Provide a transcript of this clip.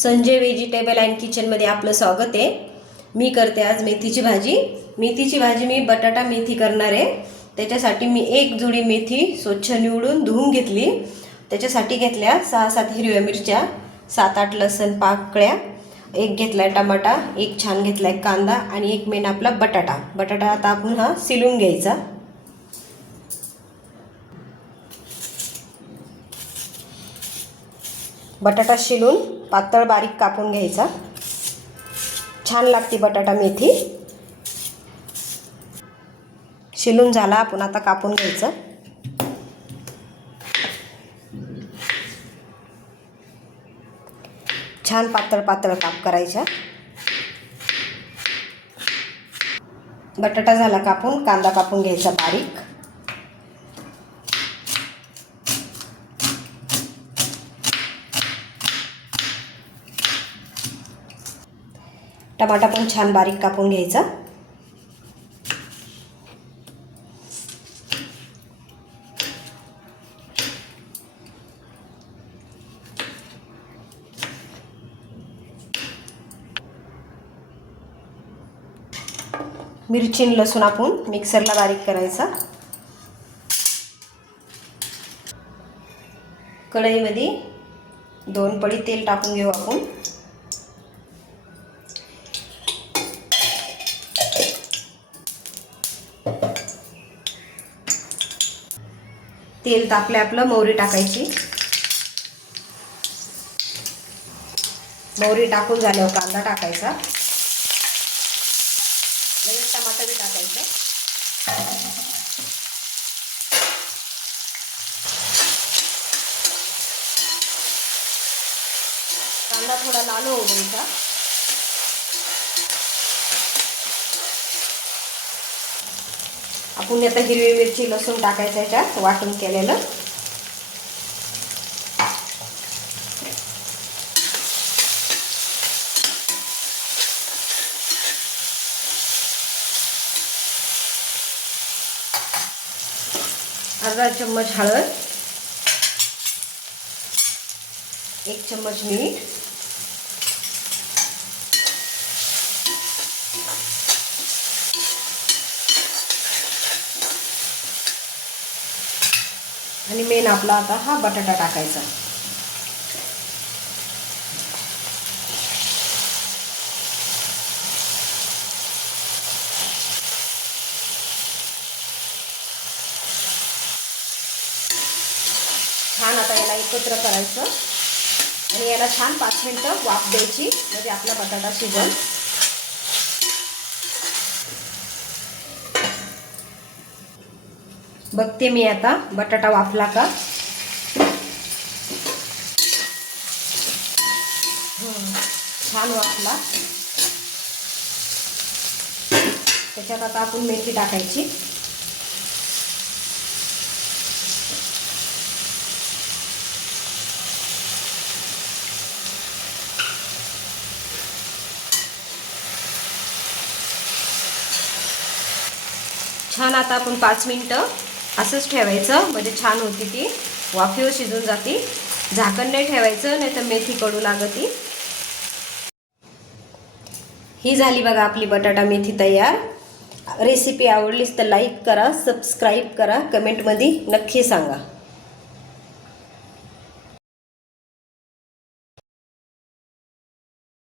Sanjay vegetable and किचनमध्ये आपलं स्वागत आहे। मी करते आज मेथीची भाजी। मेथीची भाजी मी बटाटा मेथी करणार आहे। त्याच्यासाठी मी एक जुडी मेथी स्वच्छ निवडून धुवून घेतली। त्याच्यासाठी घेतल्या 6-7 हिरव्या मिरच्या, 7-8 लसूण पाकळ्या, एक घेतलाय टमाटा, एक छान घेतलाय कांदा आणि एक मेन आपला बटाटा। बटाटा आता आपण हा शिलून घ्यायचा। बटाटा शिलून पातळ बारीक कापून घ्यायचा। छान लागते बटाटा मेथी। शिलून झाला, आपण आता कापून घ्यायचं। छान पातळ पातळ काप करायचा। बटाटा झाला कापून, कांदा कापून घ्यायचा बारीक। टमाटा पण छान बारीक कापून घ्यायचा। मिरची आणि लसूण आपण मिक्सरला बारीक करायचा। कढईमध्ये 2 पळी तेल टाकून घेऊ आपण। तेल तापले आपलं, मोहरी टाकायची। मोहरी टाकून झाल्यावर कांदा टाकायचा, लगेच टमाटर भी टाकायचं। कांदा थोडा लाल होऊ द्यायचा। आपण आता हिरवी मिरची लसूण टाकायचं याच्यात वाटून केलेलं। अर्धा चम्मच हळद, 1 चम्मच मीठ, आणि मेन आपला आता हा बटाटा टाकायचा। छान आता याला एकत्र करायचं आणि याला छान 5 मिनिटं वाफ द्यायची, म्हणजे आपला बटाटा शिजेल। बघते मी आता बटाटा वाफला का। छान वाफला। त्याच्यात आता आपण मेथी टाकायची। छान आता आपण 5 मिनिटं असंच ठेवायचं, म्हणजे छान होती ती, वाफेवर शिजून जाते। झाकण नाही ठेवायचं, नाही तर मेथी कडू लागते। ही झाली बघा आपली बटाटा मेथी तयार। रेसिपी आवडलीच तर लाईक करा, सबस्क्राईब करा, कमेंटमध्ये नक्की सांगा।